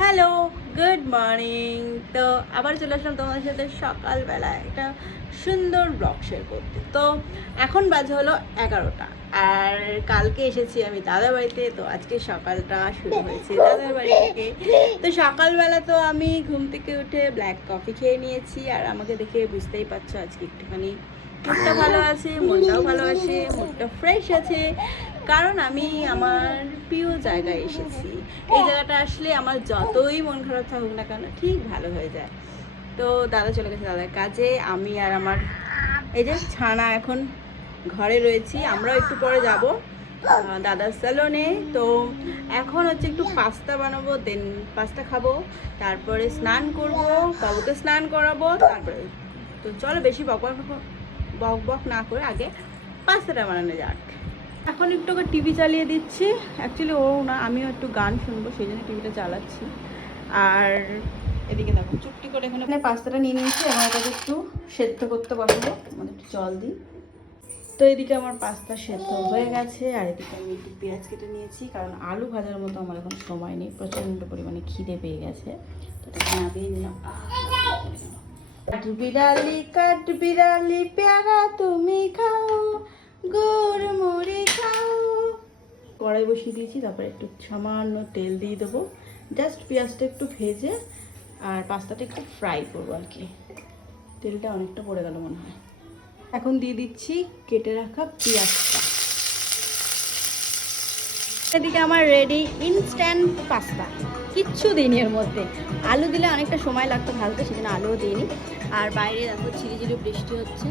Hello, good morning. তো আবার চলে আসলাম তোমাদের সাথে সকালবেলা একটা সুন্দর ব্লগ শেয়ার করতে। তো এখন বাজে হলো 11টা, আর কালকে এসেছি আমি দাদার বাড়িতে। তো আজকে সকালটা শুরু হয়েছে দাদার বাড়ি থেকে। তো সকালবেলা তো আমি ঘুম থেকে উঠে ব্ল্যাক কফি খেয়ে নিয়েছি, আর আমাকে দেখে বুঝতেই পারছো আজকে একটুখানি মুডটা ভালো আছে, মনটাও ভালো আছে, মুডটা ফ্রেশ আছে, কারণ আমি আমার প্রিয় জায়গায় এসেছি। এই জায়গাটা আসলে আমার যতই মন খারাপ থাকুক না কেন ঠিক ভালো হয়ে যায়। তো দাদা চলে গেছে দাদার কাজে, আমি আর আমার এই যে ছানা এখন ঘরে রয়েছি। আমরাও একটু পরে যাব দাদার স্যালনে। তো এখন হচ্ছে একটু পাস্তা বানাবো, দেন পাস্তা খাবো, তারপরে স্নান করব, বাবুকে স্নান করাবো, তারপরে তো চলো বেশি বক বক না করে আগে পাস্তাটা বানানো যাক। এখন একটু টিভি চালিয়ে দিচ্ছি, অ্যাকচুয়ালি ও না, আমিও একটু গান শুনবো সেই জন্য টিভিটা চালাচ্ছি। আর এদিকে দেখো চুপটি করে এখানে পাস্তাটা নিয়ে নিয়েছি, আমার এটাকে একটু সেদ্ধ করতে বসাবো, মানে একটু জল দিই। তো এদিকে আমার পাস্তা সেদ্ধ হয়ে গেছে, আর এদিকে আমি একটু পেঁয়াজ কেটে নিয়েছি, কারণ আলু ভাজার মতো আমার এখন সময় নেই, প্রচণ্ড পরিমাণে খিদে পেয়ে গেছে। তো এটা নামিয়ে নিলাম। কাঠবিড়ালি পেয়ারা তুমি খাও, গুড় মুড়ি খাও। কড়াই বসিয়ে দিয়েছি, তারপরে একটু সামান্য তেল দিয়ে দেবো, জাস্ট পেঁয়াজটা একটু ভেজে আর পাস্তাটা একটু ফ্রাই করবো আর কি। তেলটা অনেকটা পড়ে গেল মনে হয়। এখন দিয়ে দিচ্ছি কেটে রাখা পেঁয়াজটা। এদিকে আমার রেডি ইনস্ট্যান্ট পাস্তা, কিচ্ছু দিইনি এর মধ্যে। আলু দিলে অনেকটা সময় লাগতো ভাজতে, সেজন্য আলুও দিইনি। আর বাইরে দেখো ঝিরিঝিরি বৃষ্টি হচ্ছে,